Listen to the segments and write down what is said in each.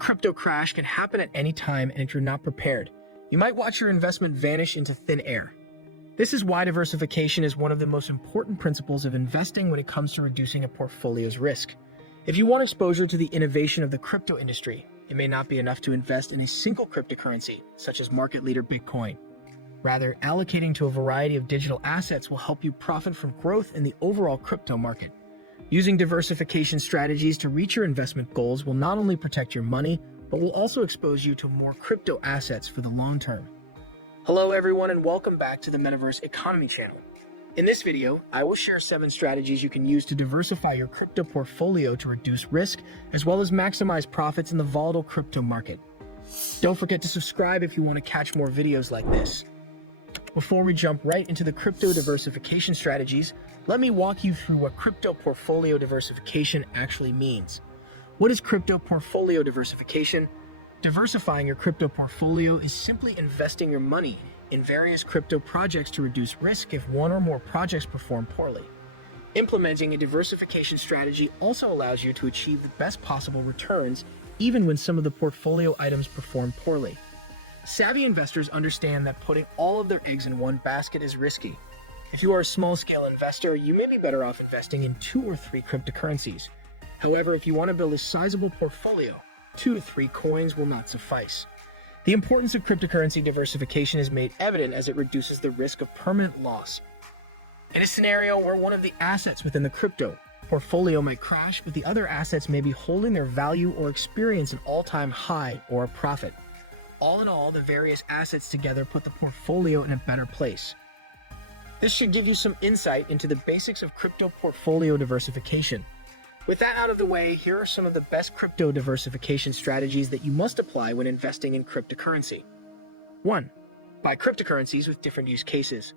crypto crash can happen at any time, and if you're not prepared, you might watch your investment vanish into thin air. This is why diversification is one of the most important principles of investing when it comes to reducing a portfolio's risk. If you want exposure to the innovation of the crypto industry, it may not be enough to invest in a single cryptocurrency, such as market leader Bitcoin. Rather, allocating to a variety of digital assets will help you profit from growth in the overall crypto market. Using diversification strategies to reach your investment goals will not only protect your money, but will also expose you to more crypto assets for the long term. Hello everyone, and welcome back to the Metaverse Economy channel. In this video, I will share 7 strategies you can use to diversify your crypto portfolio to reduce risk, as well as maximize profits in the volatile crypto market. Don't forget to subscribe if you want to catch more videos like this. Before we jump right into the crypto diversification strategies, let me walk you through what crypto portfolio diversification actually means. What is crypto portfolio diversification? Diversifying your crypto portfolio is simply investing your money in various crypto projects to reduce risk if one or more projects perform poorly. Implementing a diversification strategy also allows you to achieve the best possible returns even when some of the portfolio items perform poorly. Savvy investors understand that putting all of their eggs in one basket is risky. If you are a small-scale investor, you may be better off investing in 2 or 3 cryptocurrencies. However, if you want to build a sizable portfolio, 2 to 3 coins will not suffice. The importance of cryptocurrency diversification is made evident as it reduces the risk of permanent loss. In a scenario where one of the assets within the crypto portfolio might crash, but the other assets may be holding their value or experience an all-time high or a profit. All in all, the various assets together put the portfolio in a better place. This should give you some insight into the basics of crypto portfolio diversification. With that out of the way, here are some of the best crypto diversification strategies that you must apply when investing in cryptocurrency. 1. Buy cryptocurrencies with different use cases.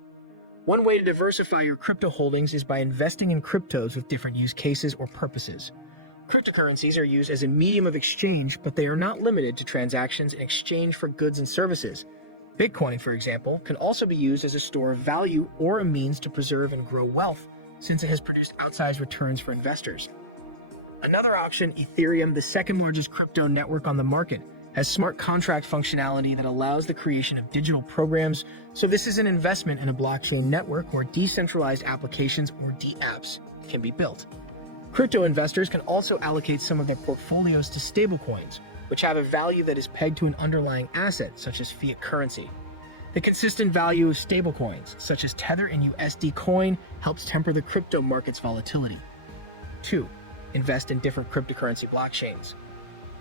One way to diversify your crypto holdings is by investing in cryptos with different use cases or purposes. Cryptocurrencies are used as a medium of exchange, but they are not limited to transactions in exchange for goods and services. Bitcoin, for example, can also be used as a store of value or a means to preserve and grow wealth, since it has produced outsized returns for investors. Another option, Ethereum, the second largest crypto network on the market, has smart contract functionality that allows the creation of digital programs, so this is an investment in a blockchain network where decentralized applications, or dApps, can be built. Crypto investors can also allocate some of their portfolios to stablecoins, which have a value that is pegged to an underlying asset, such as fiat currency. The consistent value of stablecoins, such as Tether and USD Coin, helps temper the crypto market's volatility. 2. Invest in different cryptocurrency blockchains.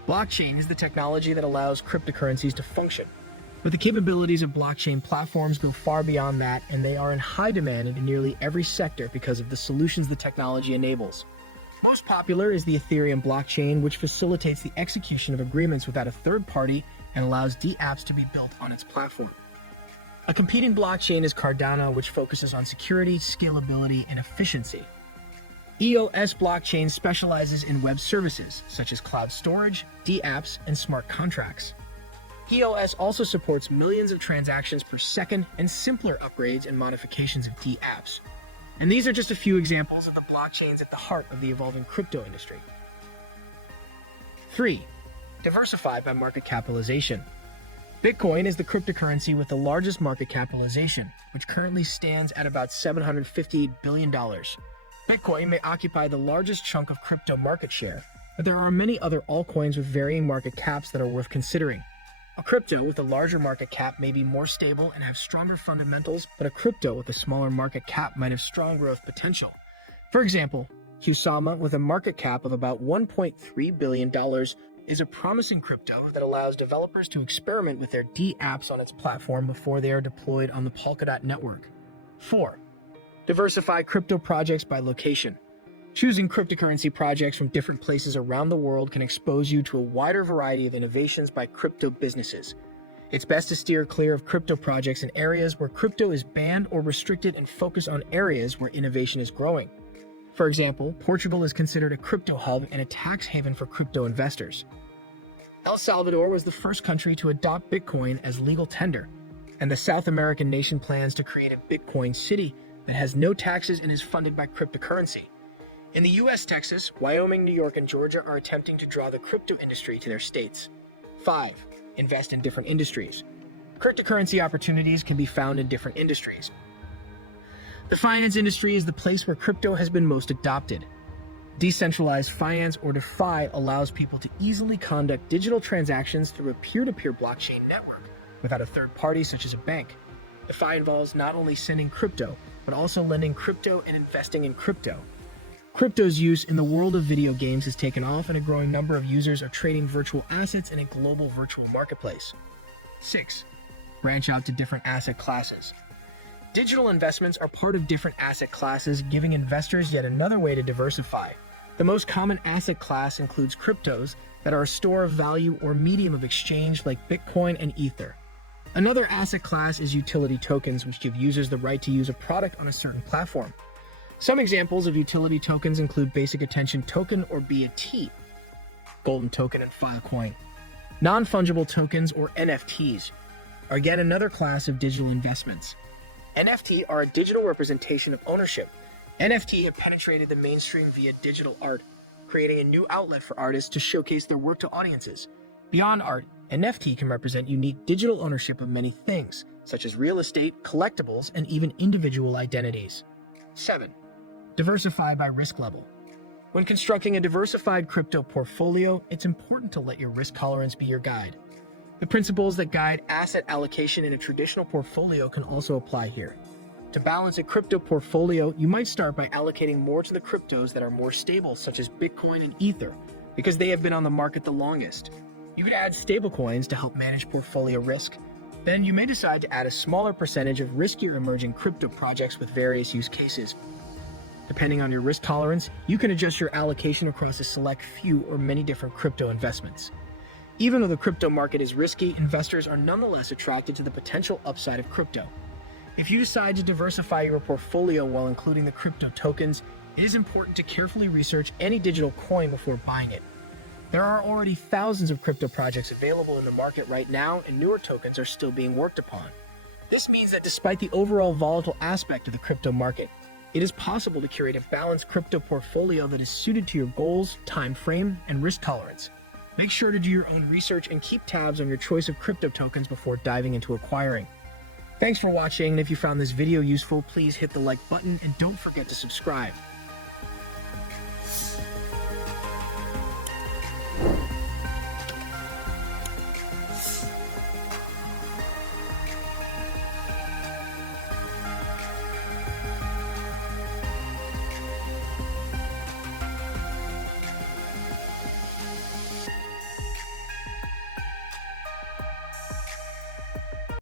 Blockchain is the technology that allows cryptocurrencies to function. But the capabilities of blockchain platforms go far beyond that, and they are in high demand in nearly every sector because of the solutions the technology enables. Most popular is the Ethereum blockchain, which facilitates the execution of agreements without a third party and allows dApps to be built on its platform. A competing blockchain is Cardano, which focuses on security, scalability, and efficiency. EOS blockchain specializes in web services, such as cloud storage, dApps, and smart contracts. EOS also supports millions of transactions per second and simpler upgrades and modifications of dApps. And these are just a few examples of the blockchains at the heart of the evolving crypto industry. 3. Diversify by market capitalization. Bitcoin is the cryptocurrency with the largest market capitalization, which currently stands at about $758 billion. Bitcoin may occupy the largest chunk of crypto market share, but there are many other altcoins with varying market caps that are worth considering. A crypto with a larger market cap may be more stable and have stronger fundamentals, but a crypto with a smaller market cap might have strong growth potential. For example, Kusama, with a market cap of about $1.3 billion, is a promising crypto that allows developers to experiment with their dApps on its platform before they are deployed on the Polkadot network. 4. Diversify crypto projects by location. Choosing cryptocurrency projects from different places around the world can expose you to a wider variety of innovations by crypto businesses. It's best to steer clear of crypto projects in areas where crypto is banned or restricted and focus on areas where innovation is growing. For example, Portugal is considered a crypto hub and a tax haven for crypto investors. El Salvador was the first country to adopt Bitcoin as legal tender, and the South American nation plans to create a Bitcoin city that has no taxes and is funded by cryptocurrency. In the US, Texas, Wyoming, New York, and Georgia are attempting to draw the crypto industry to their states. 5. Invest in different industries. Cryptocurrency opportunities can be found in different industries. The finance industry is the place where crypto has been most adopted. Decentralized finance, or DeFi, allows people to easily conduct digital transactions through a peer-to-peer blockchain network without a third party such as a bank. DeFi involves not only sending crypto, but also lending crypto and investing in crypto. Crypto's use in the world of video games has taken off, and a growing number of users are trading virtual assets in a global virtual marketplace. 6. Branch out to different asset classes. Digital investments are part of different asset classes, giving investors yet another way to diversify. The most common asset class includes cryptos that are a store of value or medium of exchange like Bitcoin and Ether. Another asset class is utility tokens, which give users the right to use a product on a certain platform. Some examples of utility tokens include Basic Attention Token, or BAT, Golden Token, and Filecoin. Non-fungible tokens, or NFTs, are yet another class of digital investments. NFT are a digital representation of ownership. NFT have penetrated the mainstream via digital art, creating a new outlet for artists to showcase their work to audiences. Beyond art, NFT can represent unique digital ownership of many things, such as real estate, collectibles, and even individual identities. 7. Diversify by risk level. When constructing a diversified crypto portfolio, it's important to let your risk tolerance be your guide. The principles that guide asset allocation in a traditional portfolio can also apply here. To balance a crypto portfolio, you might start by allocating more to the cryptos that are more stable, such as Bitcoin and Ether, because they have been on the market the longest. You could add stablecoins to help manage portfolio risk. Then you may decide to add a smaller percentage of riskier emerging crypto projects with various use cases. Depending on your risk tolerance, you can adjust your allocation across a select few or many different crypto investments. Even though the crypto market is risky, investors are nonetheless attracted to the potential upside of crypto. If you decide to diversify your portfolio while including the crypto tokens, it is important to carefully research any digital coin before buying it. There are already thousands of crypto projects available in the market right now, and newer tokens are still being worked upon. This means that despite the overall volatile aspect of the crypto market, it is possible to curate a balanced crypto portfolio that is suited to your goals, time frame, and risk tolerance. Make sure to do your own research and keep tabs on your choice of crypto tokens before diving into acquiring. Thanks for watching, and if you found this video useful, please hit the like button and don't forget to subscribe.